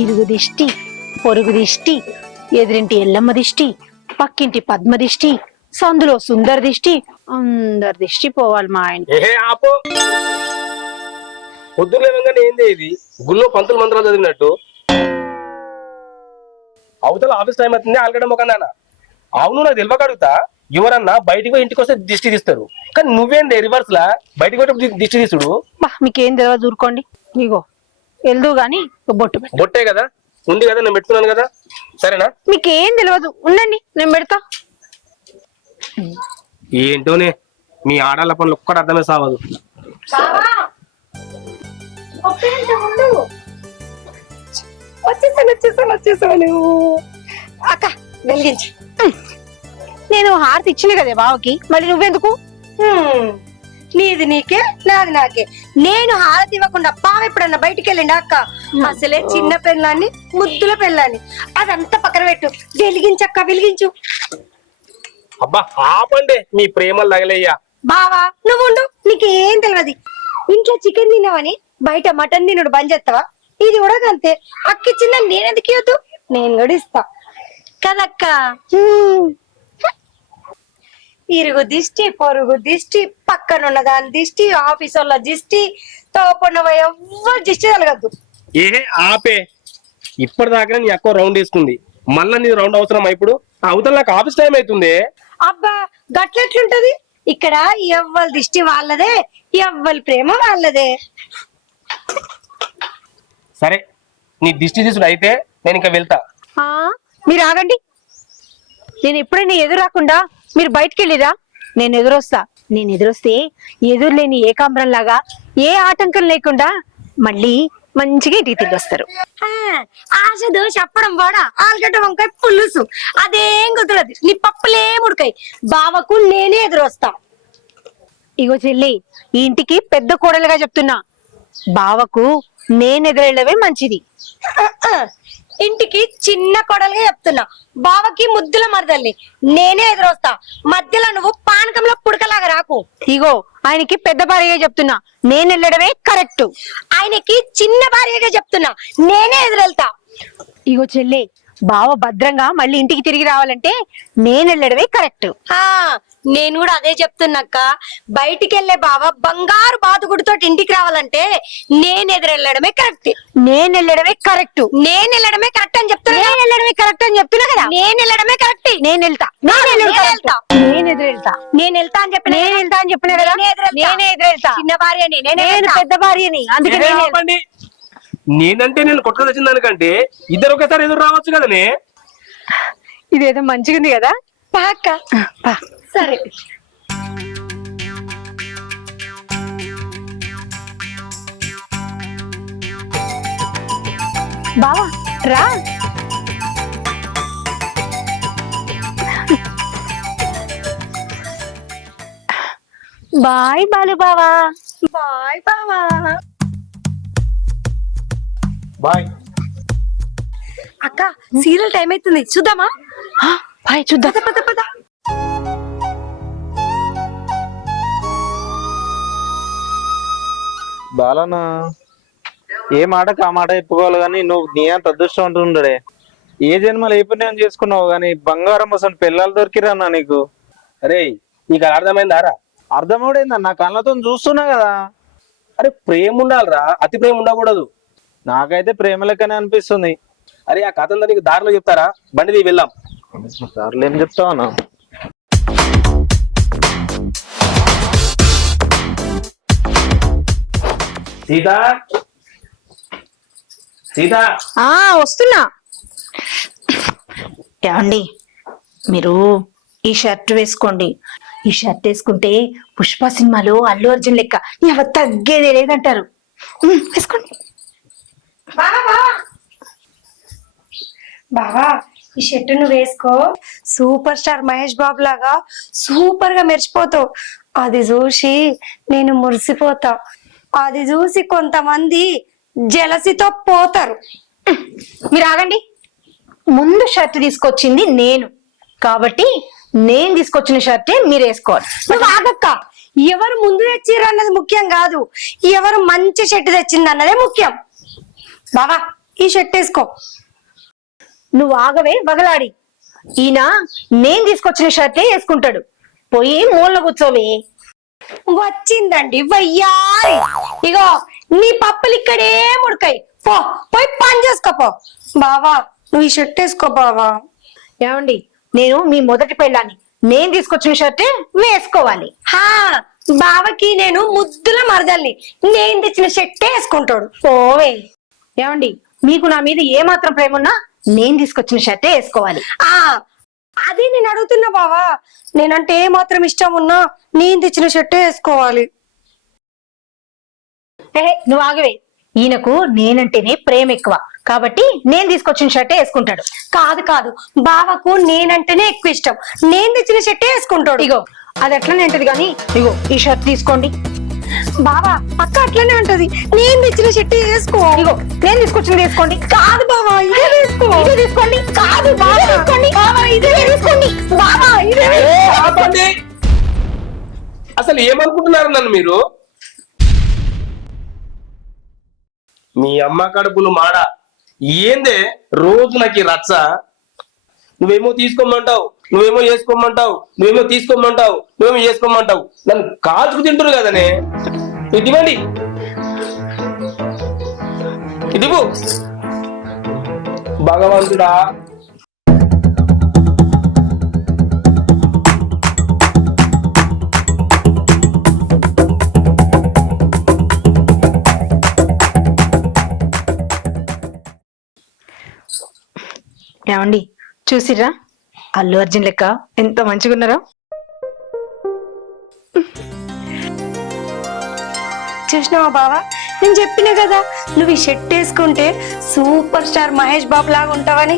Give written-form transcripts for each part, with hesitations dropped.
ఇరుగు దిష్టి, పొరుగు దిష్టి, ఎదురింటి ఎల్లమ్మ దిష్టి, పక్కింటి పద్మ దిష్టి, సందులో సుందర దిష్టి, అందరి దిష్టి పోవాలి మా ఆయన. ఏ ఆపో, పొద్దులేమంగానే ఏంది ఇది గుళ్ళో పంతులు మంత్రాలు చదివినట్టు. అవతల ఆఫీస్ టైం అవుతుంది, ఆల్గడం ఒక నాన్న. అవును, నాకు తెలియక అడుగుతా, ఎవరన్నా బయటికి పోయి ఇంటికి వస్తే దిష్టి తీస్తారు, కానీ నువ్వేంటి రివర్స్ లా బయటికి పోయి దిష్టి తీస్తుడు? మీకేం తెలియదు, ఊరుకోండి. ఇగో వెళ్దు గాని బొట్టు పెట్టు. బొట్టే కదా ఉంది కదా, నేను పెట్టుకున్నాను కదా, సరేనా? మీకేం తెలియదు, ఉండండి నేను పెడతా. ఏంటోనే మీ ఆడాళ్ళ పనులు ఒక్కటి అర్థమే సావదు. వచ్చేసాను అక్క, వెలిగించు. నేను హారతి ఇచ్చిన కదే బావకి, మళ్ళీ నువ్వెందుకు? నీది నీకే, నాది నాకే. నేను హారతి ఇవ్వకుండా బావ ఎప్పుడన్నా బయటికి వెళ్ళండి అక్క. అసలే చిన్న పెళ్ళాన్ని, ముద్దుల పెళ్ళాన్ని, అదంతా పక్కన పెట్టు. వెలిగించక్క, వెలిగించు. అబ్బా ఆపండి మీ ప్రేమలు తగలయ్యా. బావా నువ్వు ఉండు, నీకేం తెలియదు. ఇంట్లో చికెన్ తిన్నావని బయట మటన్ తినడు బంద్ చేస్తావా? ఇది కూడా అంతే. అక్కిచ్చిందని నేనెందుకు ఇవ్వద్దు? నేను కూడా ఇస్తా కదక్క. ఇరుగు దిష్టి, పొరుగు దిష్టి, పక్కనున్న దాని దిష్టి, ఆఫీస్ వాళ్ళ దిష్టి, తోపన్న ఎవ్వరు దిష్టి తలగద్దు. ఏ ఆపే, ఇప్పటిదాకా నీ అక్క రౌండ్ వేసుకుంది, మళ్ళా నీ రౌండ్ అవసరమా ఇప్పుడు? అవతల నాకు ఆఫీస్ టైం అవుతుంది. అబ్బా గట్లెట్లుంటది? ఇక్కడ ఎవ్వరి దిష్టి వాళ్ళదే, ఎవ్వరి ప్రేమ వాళ్ళదే. సరే, నీ దిష్టి తీసుడు అయితే నేను ఇంకా వెళ్తా. మీరు ఆగండి. నేను ఎప్పుడైనా ఎదురు రాకుండా మీరు బయటికి వెళ్ళిరా, నేను ఎదురొస్తా. నేను ఎదురొస్తే ఎదురు లేని ఏకాంబరం లాగా ఏ ఆటంకం లేకుండా మళ్ళీ మంచిగా ఇంటికి తిరిగి వస్తారు. ఆశదు చెప్పడం వాడా, ఆలుగడ్డ వంకాయ పులుసు అదేం కుదరదు. నీ పప్పులేం ఉడకాయి. బావకు నేనే ఎదురొస్తా. ఇగో చెల్లి, ఈ ఇంటికి పెద్ద కోడలుగా చెప్తున్నా, బావకు నేను ఎదురెళ్ళవే మంచిది. ఇంటికి చిన్న కొడలుగా చెప్తున్నా, బావకి ముద్దుల మరదల్ని నేనే ఎదురొస్తా. మధ్యలో నువ్వు పానకంలో పుడకలాగా రాకు. ఇగో ఆయనకి పెద్ద భార్యగా చెప్తున్నా, నేను వెళ్ళడమే కరెక్ట్. ఆయనకి చిన్న భార్యగా చెప్తున్నా, నేనే ఎదురెళ్తా. ఇగో చెల్లి, బావ భద్రంగా మళ్ళీ ఇంటికి తిరిగి రావాలంటే నేను వెళ్ళడమే కరెక్ట్. నేను కూడా అదే చెప్తున్నాక్క. బయటికి వెళ్లే బావ బంగారు బాతుగుడితో ఇంటికి రావాలంటే నేను ఎదురెళ్ళడమే కరెక్ట్. నేను వెళ్ళడమే కరెక్ట్. నేను వెళ్ళడమే కరెక్ట్ అని చెప్తున్నా. నేను వెళ్ళడమే కరెక్ట్ అని చెప్తున్నా కదా. నేను వెళ్ళడమే కరెక్ట్. నేను వెళ్తా, నేను ఎదురెళ్తా, నేను వెళ్తా అని చెప్పిన, నేను వెళ్తా అని చెప్పిన కదా. నేనే ఎదురెళ్తా. చిన్న భార్యని, నేను పెద్ద భార్యని, అందుకే ఆపండి. నేనంటే నేను కొట్టుకు వచ్చిన దానికంటే ఇద్దరు ఒకసారి ఎదురు రావచ్చు కదనే. ఇదేదో మంచిగా ఉంది కదా. పాక సరే. బావా రా. బాయ్ బాలు బావా. బాయ్ బావా. బాయ్ అక్క, సీరియల్ టైం అవుతుంది, చూద్దామా? బాయ్, చూద్దాం. పద పద. బాలనా ఏ మాటకు ఆ మాట చెప్పుకోవాలి కానీ నువ్వు నీ అంత అదృష్టం ఉంటుండే. ఏ జన్మలు ఏ పుణ్యం చేసుకున్నావు కానీ బంగారం అసలు పిల్లలు దొరికిరన్నా నీకు. అరే నీకు అర్థమైందారా? అర్థమవుడైందా? నా కళ్ళతో చూస్తున్నా కదా. అరే ప్రేమ ఉండాలిరా, అతి ప్రేమ ఉండకూడదు. నాకైతే ప్రేమ లెక్కనే అనిపిస్తుంది. అరే ఆ కథ నీకు దారిలో చెప్తారా? బండి వెళ్దాం. సార్లు ఏం చెప్తావా? సీత, సీత. వస్తున్నా. ఏమండి, మీరు ఈ షర్ట్ వేసుకోండి. ఈ షర్ట్ వేసుకుంటే పుష్ప సినిమాలో అల్లు అర్జున్ లెక్క ఎవరు తగ్గేదే లేదంటారు. వేసుకోండి. బావా ఈ షర్ట్ నువ్వు వేసుకో, సూపర్ స్టార్ మహేష్ బాబు లాగా సూపర్ గా మెరిచిపోతావు. అది చూసి నేను మురిసిపోతా. అది చూసి కొంతమంది జలసితో పోతారు. మీరు ఆగండి. ముందు షర్ట్ తీసుకొచ్చింది నేను కాబట్టి నేను తీసుకొచ్చిన షర్టే మీరు వేసుకోవాలి. నువ్వు ఆగక్క. ఎవరు ముందు తెచ్చిర్రు అన్నది ముఖ్యం కాదు, ఎవరు మంచి షర్ట్ తెచ్చింది అన్నదే ముఖ్యం. బావా ఈ షర్ట్ వేసుకో. నువ్వు ఆగవే వగలాడి. ఈయన నేను తీసుకొచ్చిన షర్టే వేసుకుంటాడు. పోయి మూల కూర్చోవే. వచ్చిందండి వయ్యారి. ఇగో నీ పప్పులు ఇక్కడే ముడకాయి. పో పోయి పని చేసుకోపో. బావా నువ్వు ఈ షర్ట్ వేసుకో బావా. ఏమండి, నేను మీ మొదటి పెళ్ళాన్ని. నేను తీసుకొచ్చిన షర్టే వేసుకోవాలి. హా బావకి నేను ముద్దుల మరదల్ని. నేను తెచ్చిన షర్టే వేసుకుంటాడు. పోవే. ఏమండి, మీకు నా మీద ఏ మాత్రం ప్రేమ ఉన్నా నేను తీసుకొచ్చిన షర్టే వేసుకోవాలి. ఆ అదే నేను అడుగుతున్నా బావా. నేనంటే ఏ మాత్రం ఇష్టం ఉన్నా నేను తెచ్చిన షర్టే వేసుకోవాలి. నువ్వు ఆగవే. ఈయనకు నేనంటేనే ప్రేమ ఎక్కువ కాబట్టి నేను తీసుకొచ్చిన షర్టే వేసుకుంటాడు. కాదు కాదు, బావకు నేనంటేనే ఎక్కువ ఇష్టం. నేను తెచ్చిన షర్టే వేసుకుంటాడు. ఇగో అది ఎట్లనే ఉంటది కానీ ఇగో ఈ షర్ట్ తీసుకోండి. బావా అక్క అట్లనే ఉంటది. నేను తెచ్చిన షర్టే వేసుకో. ఇగో నేను తీసుకొచ్చింది తీసుకోండి. కాదు బావా ఇదే వేసుకో. ఇదే తీసుకోండి. కాదు బావా తీసుకోండి. బావా ఇదే తీసుకోండి. బావా ఇదే ఆపండి. అసలు ఏమనుకుంటున్నారు నన్ను మీరు? మీ అమ్మ కడుపులు మాడ ఏందే రోజు నాకు ఈ రచ్చ. నువ్వేమో తీసుకోమంటావు, నువ్వేమో వేసుకోమంటావు, నువ్వేమో తీసుకోమంటావు, నువ్వేమో వేసుకోమంటావు. నన్ను కాల్చుకు తింటారు కదనే. ఇదివ్వండి, ఇదివు భగవంతుడా. ఏమండి, చూసిరా అల్లు అర్జున్ లెక్క ఎంత మంచిగా ఉన్నారో. చూసినావా బావా, నేను చెప్పిన కదా నువ్వు ఈ షర్ట్ వేసుకుంటే సూపర్ స్టార్ మహేష్ బాబు లాగా ఉంటావని.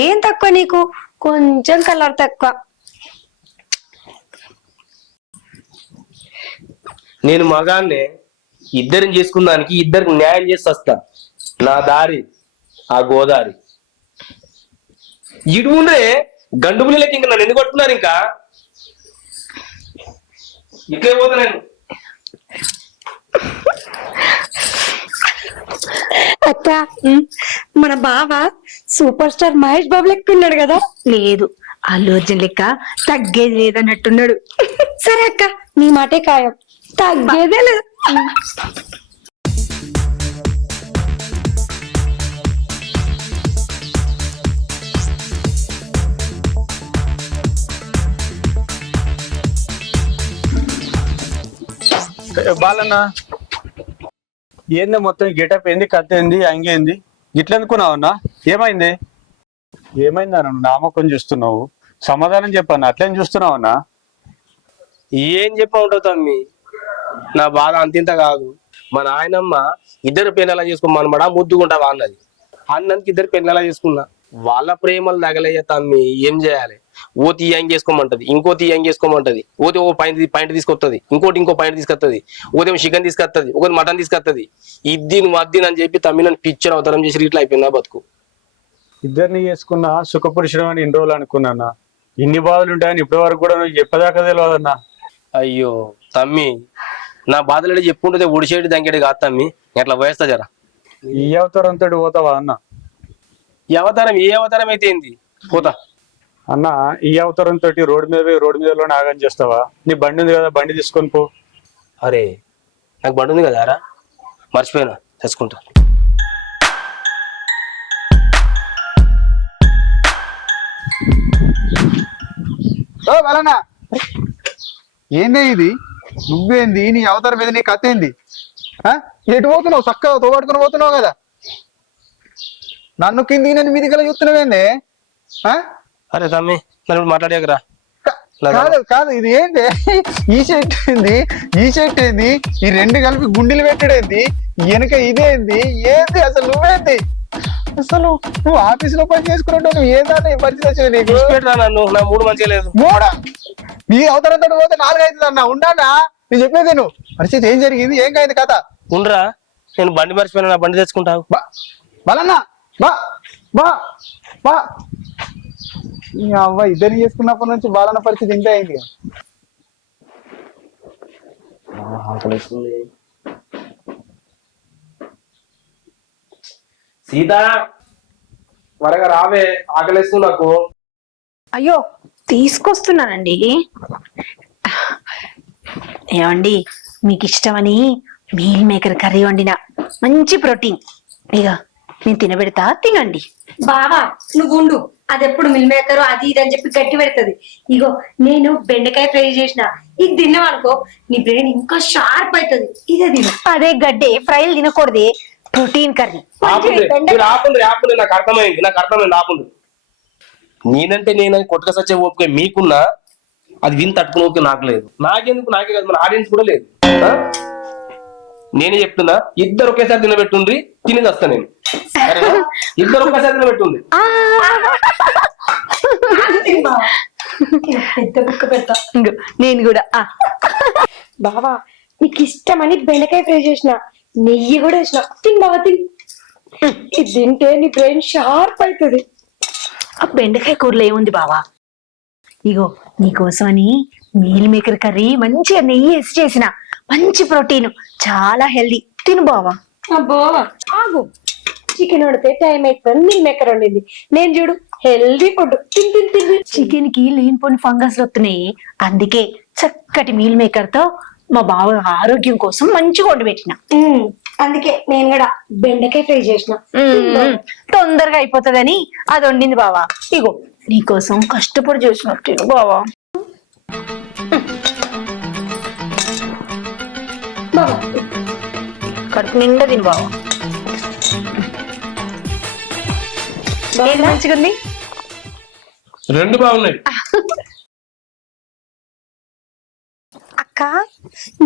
ఏం తక్కువ నీకు, కొంచెం కలర్ తక్కువ. నేను మగాన్నే, ఇద్దరిని చేసుకున్నానికి ఇద్దరికి న్యాయం చేసి వస్తా. నా దారి ఆ గోదారి. ఇడు ఉండే గండుపులకి ఇంకా నన్ను ఎందుకు పట్టుకున్నారు? ఇంకా ఇట్లే పోతా నేను. అక్క మన బావ సూపర్ స్టార్ మహేష్ బాబు లెక్క ఉన్నాడు కదా. లేదు, అల్లు అర్జున్ లెక్క తగ్గేది లేదన్నట్టున్నాడు. సరే అక్క, నీ మాటే ఖాయం, తగ్గేదే లేదు. బాలన్న ఏంది మొత్తం గెటప్ ఏంది, కథ ఏంది, అంగేంది ఇట్లా అనుకున్నావన్నా? ఏమైంది? ఏమైంది అన్న? నామకం చూస్తున్నావు, సమాధానం చెప్పన్నా. అట్లేం చూస్తున్నావన్నా? ఏం చెప్పా ఉంటావు తమ్మి, నా బాధ అంతింత కాదు. మా నాయనమ్మ ఇద్దరు పెళ్ళలా చేసుకోమనమాట, ముద్దుకుంటావా అన్నది. అన్నందుకు ఇద్దరు పెళ్ళలా చేసుకున్నా. వాళ్ళ ప్రేమలు తగలయ్య తమ్మి. ఏం చేయాలి? ఓ తీయం చేసుకోమంటది, ఇంకో తీయం చేసుకోమంటది. ఓతే ఓ పాయింట్ తీసుకొస్తుంది, ఇంకో పాయింట్ తీసుకొస్తుంది. ఓదేమో చికెన్ తీసుకొస్తుంది, ఒకటి మటన్ తీసుకొస్తుంది. ఇద్దిను మద్దిని అని చెప్పి తమ్మి నన్ను పిక్చర్ అవతారం చేసి ఇట్లా అయిపోయిందా బతుకు. ఇద్దరిని చేసుకున్నా సుఖపురుషుడు అని ఇన్ని రోజులు అనుకున్నా. ఇన్ని బాధలు ఉంటాయని ఇప్పటి వరకు కూడా నువ్వు చెప్పదాకా తెలియదన్నా. అయ్యో తమ్మి, నా బాధలు చెప్పుకుంటే ఉడిసేటి దంకేటి కాదు తమ్మి. అట్లా పోయేస్తా జరా. ఈ అవతారంతో పోతావా అన్న? ఈ అవతారం ఏ అవతారం అయితే ఏంది, పోతా. అన్న ఈ అవతారంతో రోడ్డు మీద ఆగం చేస్తావా? నీ బండి ఉంది కదా, బండి తీసుకొని పో. అరే నాకు బండి ఉంది కదా రా, మర్చిపోయినా, తెచ్చుకుంటా. ఓ బలనా, ఏందే ఇది? నువ్వేంది? నీ అవతారం మీద నీ కథ ఏంది? ఎటు పోతున్నావు? చక్కగా తోబట్టుకుని పోతున్నావు కదా. నన్ను కింది నేను మీది గల చూస్తున్నావేంది? అరే తమ్మి నన్ను మాట్లాడేకరా. కాదు కాదు, ఇది ఏంది? ఈ షర్ట్ ఏంది, ఈ షర్ట్ ఏంది, ఈ రెండు కలిపి గుండెలు పెట్టడేంది, వెనక ఇదేంది? ఏంది అసలు? నువ్వేంది అసలు? నువ్వు ఆఫీస్ లో పని చేసుకున్నట్టు నువ్వు ఏందన్నా ఈ పరిస్థితి వచ్చింది నీకు? నన్ను నా మూడు మంచిగా లేదు. మూడా? నీ అవతారంతో పోతే 4 అవుతుంది అన్న. ఉండానా? నేను చెప్పేది నువ్వు. పరిస్థితి ఏం జరిగింది, ఏం కాయింది కథ? ఉండరా, నేను బండి మర్చిపోయినా, నా బండి తెచ్చుకుంటావు. బలన్నా బా బా బా. ఈ అవ్వ ఇద్దరిని చేసుకున్నప్పటి నుంచి బాలన్న పరిస్థితి ఇంతే అయింది. సీత త్వరగా రావే, ఆకలేస్తూ నాకు. అయ్యో తీసుకొస్తున్నానండి. ఏమండి మీకు ఇష్టమని మీల్ మేకర్ కర్రీ వండిన, మంచి ప్రోటీన్. ఇక నేను తినబెడతా, తినండి. బావా నువ్వు ఉండు, అది ఎప్పుడు మిల్ మేకర్ అది ఇది అని చెప్పి గట్టి పెడుతుంది. ఇగో నేను బెండకాయ ఫ్రై చేసిన, ఇది తిన్నావనుకో నీ బ్రెయిన్ ఇంకా షార్ప్ అవుతుంది. ఇదే తిను. అదే గడ్డే ఫ్రైలు తినకూడదే, ప్రోటీన్ కర్రీ. ఆపుండ్రి, నాకు అర్థమైంది ఆపుండ్రి. నేనంటే నేనని కొట్టుక సచ్చే ఓపిక మీకున్నా, అది విని తట్టుకునే ఓపిక నాకు లేదు. నాకే కాదు, మన ఆడియన్స్ కూడా లేదు. ఆ? నేనే చెప్తున్నా, ఇద్దరు ఒకేసారి తినబెట్టుండ్రి, తినేది వస్తా నేను. సరేనా? ఇద్దరు ఒకేసారి తినబెట్టుండ్రి. పెద్ద బుక్క పెడతా. ఇంగో నేను కూడా బావా నీకు ఇష్టమని బెండకాయ ఫ్రై చేసిన, నెయ్యి కూడా వేసిన. తిని బావా తిని. ఇది తింటే నీ బ్రెయిన్ షార్ప్ అవుతుంది. ఆ బెండకాయ కూరలో ఏముంది బావా? ఇగో నీకోసమని మీల్ మేకర్ కర్రీ మంచిగా నెయ్యి వేసి చేసిన, మంచి ప్రోటీన్, చాలా హెల్దీ. తిను బావా. అబ్బో ఆగు, చికెన్ వండితే టైం అవుతుంది, మిల్ మేకర్ వండింది. నేను చూడు హెల్దీ ఫుడ్ తిని తిని తిని. చికెన్ కి లేనిపోని ఫంగస్లు వస్తున్నాయి, అందుకే చక్కటి మీల్ మేకర్ తో మా బావ ఆరోగ్యం కోసం మంచిగా వండి పెట్టిన. అందుకే నేను కూడా బెండకాయ ఫ్రై చేసిన. తొందరగా అయిపోతుందని అది వండింది బావా. ఇగో నీకోసం కష్టపడి చేసినట్టు బావా. బావా కడుపు నిండా తిను బావా. ఏది మంచిగా ఉంది? రెండు బాగున్నాయి. అక్క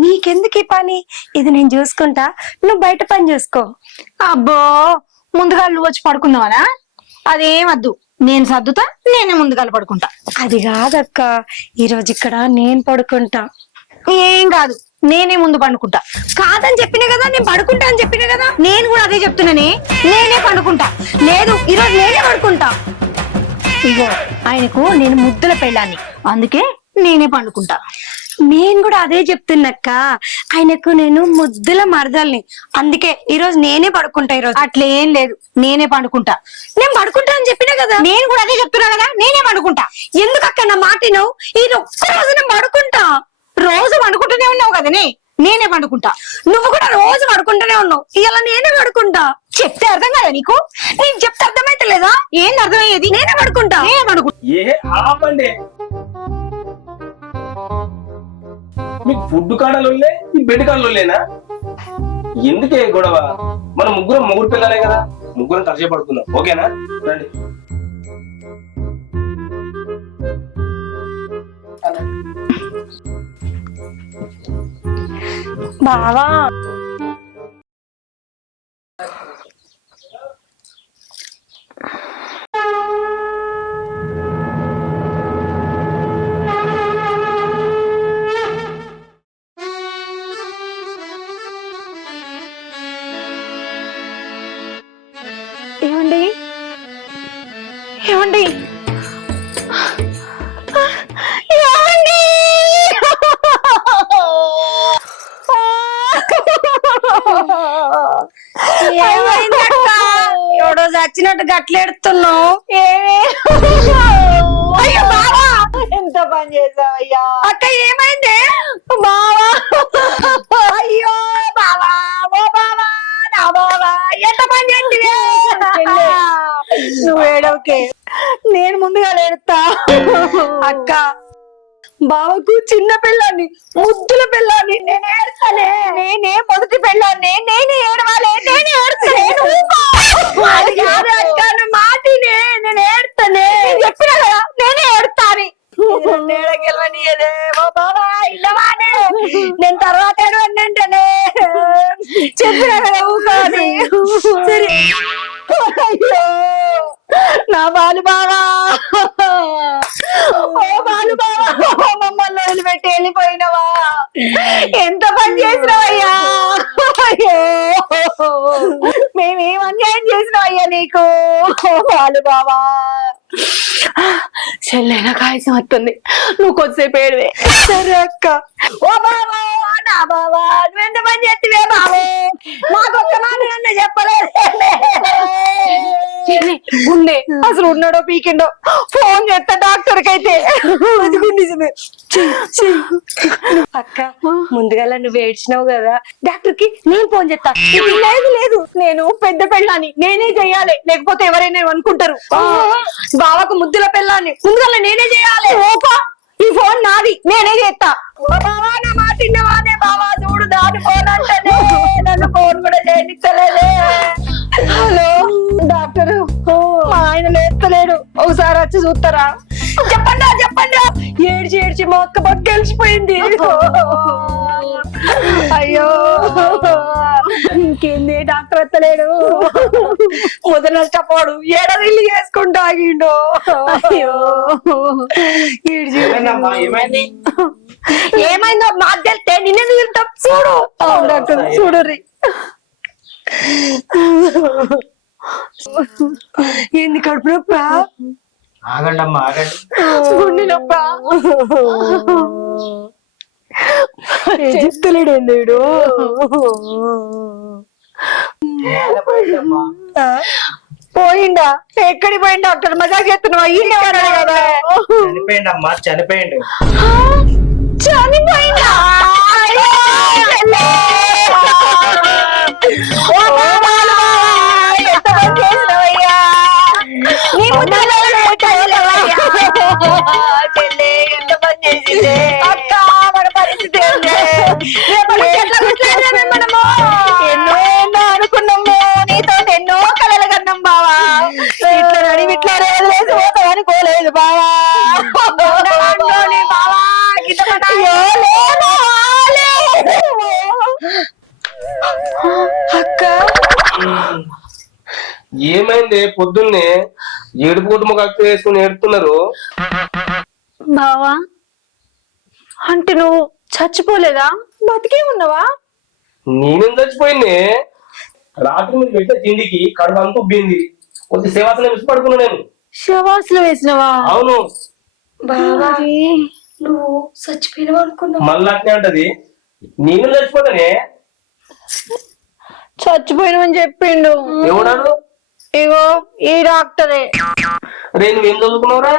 నీకెందుకు ఈ పని? ఇది నేను చూసుకుంటా, నువ్వు బయట పని చూసుకో. అబ్బో ముందుగా నువ్వు వచ్చి పడుకుందావనా? అదేం వద్దు, నేను సర్దుతా, నేనే ముందుగా పడుకుంటా. అది కాదక్క, ఈరోజు ఇక్కడ నేను పడుకుంటా. ఏం కాదు, నేనే ముందు పండుకుంటా. కాదని చెప్పినా కదా, నేను పడుకుంటా అని చెప్పినా కదా. నేను కూడా అదే చెప్తున్నానే, నేనే పండుకుంటా. లేదు ఈరోజు నేనే పడుకుంటా. ఇగో ఆయనకు నేను ముద్దుల పెళ్ళాన్ని, అందుకే నేనే పండుకుంటా. నేను కూడా అదే చెప్తున్నక్క, ఆయనకు నేను ముద్దుల మరదల్ని, అందుకే ఈరోజు నేనే పడుకుంటా. ఈరోజు అట్లేం లేదు, నేనే పండుకుంటా. నేను పడుకుంటా అని చెప్పినా కదా. నేను కూడా అదే చెప్తున్నా కదా, నేనే పండుకుంటా. ఎందుకక్క నా మాట వినవు? ఈ ఒక్క రోజు నేను పడుకుంటా. రోజు పండుకుంటూనే ఉన్నావు కదనే, నేనే పండుకుంటా. నువ్వు కూడా రోజు పడుకుంటూనే ఉన్నావు, ఇలా నేనే పడుకుంటా. చెప్తే అర్థం కదా నీకు? నేను చెప్తే అర్థమైతే లేదా? ఏంది అర్థమయ్యేది? నేనే పడుకుంటా. నేనే పండుకుంటా. ఆపండి, మీకు ఫుడ్ కాడలుండే, ఈ బెడ్ కాడలుండేనా? ఎందుకే గొడవ? మన ముగ్గురం మొగుడు పిల్లలే కదా, ముగ్గురం కలిసి పడుకుందాం. ఓకేనా? రండి. బావా ఏమండి ఏమండి ఏమండి ఏమైందక్క? ఎవడో చచ్చినట్టు గట్లెడుతున్నావు? అయ్యో బావా, ఎంత పని చేసావయ్యా. అక్క ఏమైంది? బావా అయ్యో బావా, ఓ బావా, నా బావా, ఎంత పని చేసివే. నువ్వు ఏడవకే, నేను ముందుగా ఏడుస్తా. అక్క బావకు చిన్న పిల్లాన్ని, ముద్దుల పిల్లాన్ని, నేను ఏడుస్తానే. నేనే మొదటి పెళ్ళాన్ని, నేనే ఏడవాలి, నేనే ఏడుస్తాను. అది కాదు అక్క, నా మాటినే, నేను ఏడుస్తానే. చెప్పినా కదా నేనే ఏడుస్తాను. నేను తర్వాత ఏడవనంటేనే చెప్పినా కదా ఊకోని. సరే. అయ్యో నా బాలు బావా, ఓ బాలు బావా, మమ్మల్ని వదిలిపెట్టి వెళ్ళిపోయినవా? ఎంత పని చేసినావయ్యా. అయ్యో మేమేం అన్యాయం చేసినావయ్యా నీకు, బాలు బావా. చెల్లైనా కాయసం వస్తుంది, నువ్వు కొద్దిసేపు ఏడువే. సరే అక్క. ఓ బాబా నా బాబా నువ్వెంత పని చేతివే బాబు, మాకు ఒక్క మాట నన్ను చెప్పలేదు. చెల్లె, గుండె అసలు ఉన్నాడో పీకిండో ఫోన్ చేస్తా డాక్టర్ కి అయితే. నిజమే. అక్క ముందుగా నువ్వు ఏడ్చినావు కదా, డాక్టర్ కి నేను ఫోన్ చేస్తా. లేదు లేదు, నేను పెద్ద పెళ్ళాని, నేనే చెయ్యాలి, లేకపోతే ఎవరైనా అనుకుంటారు. బావకు ముద్దుల పిల్లాన్ని ముందుగా నేనే చేయాలి. ఓపా, ఈ ఫోన్ నాది, నేనే చేస్తా. బావా నా మాట విన్నవానే బావా, చూడు దాని ఫోన్ అంటేనే నన్ను ఫోన్ కూడా చేయనిస్తలేదే. హలో డాక్టర్, మా ఆయన లేస్తలేడు, ఒకసారి వచ్చి చూస్తారా? చెప్పండి చెప్పండి. ఏడ్చి ఏడ్చి మా అక్క బొక్క గెలిచిపోయింది. అయ్యో ఇంకేంది, డాక్టర్ ఎత్తలేడు. ముద్ద నష్టపోడు ఏడరిల్లు చేసుకుంటూ ఆగిండు. అయ్యో ఏడ్చి ఏమైంది? ఏమైందో నాకు తెలిస్తే నిన్నే తింటాం చూడు. డాక్టర్ చూడరి. ఏంది కడుపు నొప్పి? ఆగండి అమ్మా, ఆగండి. గుండె నొప్ప. చెప్తలేడు వీడు. పోయిండా? ఎక్కడికి పోయింది డాక్టర్? మజాక్ చేస్తున్నావా? ఈయన కదా. చనిపోయింది అమ్మా, చనిపోయిండు. చనిపోయిందా? అయ్యో, చెల్లె. ఓ బాబాలు, ఎంత పని చేసినవయ్యా? నీ ముద్దులో పెట్టావయ్యా. చెల్లె, ఎంత పని చేసిందే. అక్క, మన పరిస్థితి ఏంది? రేపటి ఎట్లా కొట్లాడదామే మనము? ఎన్నో ఎన్నో అనుకున్నాము, నీతో ఎన్నో కలలు కన్నాం బావా. ఇట్లా నడివి ఇట్లా వదిలేసి పోతాం అనుకోలేదు బావా. అక్క ఏమైంది పొద్దున్నే ఏడుపు కుటుంబ కక్కి వేసుకుని ఏడుతున్నారు? బావా, అంటే నువ్వు చచ్చిపోలేదా? బతికే ఉన్నావా? నేనేం చచ్చిపోయింది? రాత్రి మీరు పెట్టే తిండికి కడుపు అంత ఉబ్బింది, కొద్ది సేవాసన విసి పడుకున్నా నేను. శవాసులు వేసినవా? అవును. బావా నువ్వు చచ్చిపోయినావు అనుకున్నావు. మళ్ళీ అట్నే ఉంటది. నేను చచ్చిపోతానే. చచ్చిపోయినవని చెప్పిండు. ఎవడాడు? ఇగో ఈ డాక్టరే. రే నువ్వేం చదువుకున్నావురా?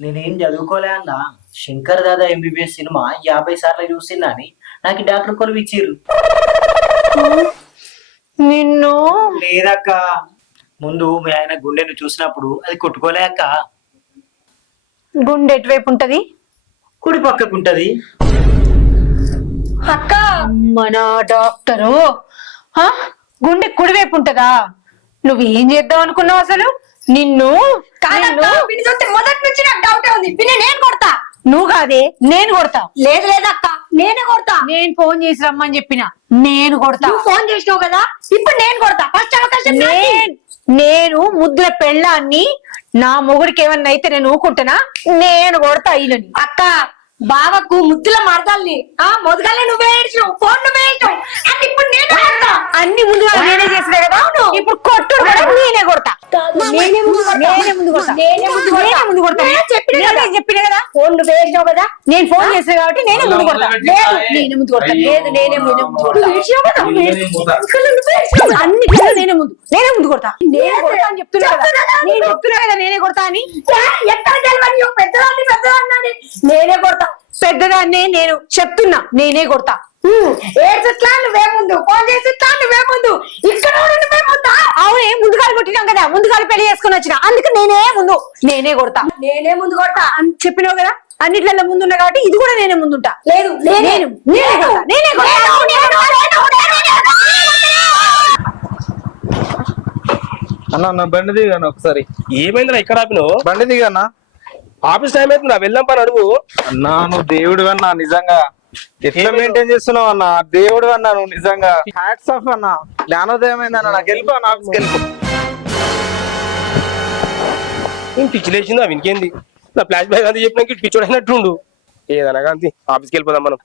నేనేం చదువుకోలే అన్న, శంకర్ దాదా ఎంబీబీఎస్ సినిమా 50 సార్లు చూసిందా అని నాకు డాక్టర్ కొలువు ఇచ్చిర్రు. నిన్ను లేదక్క, ముందు మీ ఆయన గుండెను చూసినప్పుడు అది కొట్టుకోలే అక్క. గుండె ఎటువైపు ఉంటది? కుడి పక్కకు ఉంటది. అక్క మన డాక్టరు ఆ? గుండె కుడివైపు ఉంటదా? నువ్వు ఏం చేద్దాం అనుకున్నావు అసలు? నిన్ను మొదటి నుంచి నాకు డౌటే ఉంది. నేను కొడతా. నువ్వు కాదే, నేను కొడతా. లేదు లేదక్క, నేనే కొడతా. నేను ఫోన్ చేసి రమ్మని చెప్పిన, నేను కొడతా. నువ్వు ఫోన్ చేసినావు కదా, ఇప్పుడు నేను కొడతా. ఫస్ట్ అవకాశం నాది. నేను ముద్దుల పెళ్ళాన్ని, నా మొగుడికి ఏమన్నా అయితే నేను ఊకుంటున్నా, నేను కొడతా ఈయనని. అక్క బావకు ముద్దుల మరదల్ని మొదగానే నువ్వే ఏడ్చినావు, ఫోన్ నువ్వే ఏడ్చినావు. అది ఇప్పుడు నేను కొడతా. అన్ని ముందుగా నేనే చేసినా కదా, ఇప్పుడు కొట్టు కూడా నేనే కొడతా. నేనే ముందు కొడతా. నేనే ముందు కొడతా. నేనే ముందు కొడతా. నేనే ముందు కొడతా. నేను చెప్పిన కదా, ఫోన్ నువ్వు వేసినావు కదా, నేను ఫోన్ చేసిన కాబట్టి నేనే ముందు కొడతా. లేదు నేనే ముందు కొడతా. లేదు నేనే ముందు కొడతా. నువ్వు ఏడ్చినావు కదా, నేనే పోతా. నువ్వే ఏడ్చినావు కదా. అన్ని నేనే ముందు కొడతా. నేనే కొడతా అని చెప్తున్నా కదా, నేను చెప్తున్నా కదా నేనే కొడతా అని. ఎక్కడ తెలియని పెద్దదాన్ని నేనే కొడతా. పెద్దదాన్నే నేను చెప్తున్నా, నేనే కొడతా. ఏడ్చట్లా నువ్వే ముందు, ఫోన్ చేసిట్లా నువ్వే ముందు, ఇక్కడ నువ్వే ముందా. అవునే, ముందుగాలు కొట్టినాం కదా, ముందుగాలు పెళ్లి చేసుకుని వచ్చిన, అందుకు నేనే ముందు, నేనే కొడతా. నేనే ముందు కొడతా అని చెప్పినావు కదా, అన్నిట్లలో ముందున్నా కాబట్టి ఇది కూడా నేనే ముందుంటా. లేదు నేనే కొడతా. నేనే అన్న నా బండి దిగాను ఒకసారి. ఏమైందిరా ఇక్కడ ఆపినావు? బండి దిగన్నా. ఆఫీస్ టైం అవుతుందా, వెళ్దాం పని అడుగు. అన్నా నువ్వు దేవుడు అన్నా, నిజంగా ఎట్లా మెయింటైన్ చేస్తున్నావు అన్న, దేవుడు అన్నా నువ్వు నిజంగా. హ్యాట్స్ ఆఫ్ అన్న, జ్ఞానోదయం అయిందన్న. నాకు వెళ్ళిపో అన్న, ఆఫీస్కి వెళ్ళిపో. ఏం పిచ్చిలేసిందా వినికేంది? నా ఫ్లాష్ బ్యాక్ అంతా చెప్పినాక పిచ్చోడైనట్టుండు. ఏదనగా అంతే, ఆఫీస్కి వెళ్ళిపోదాం మనం.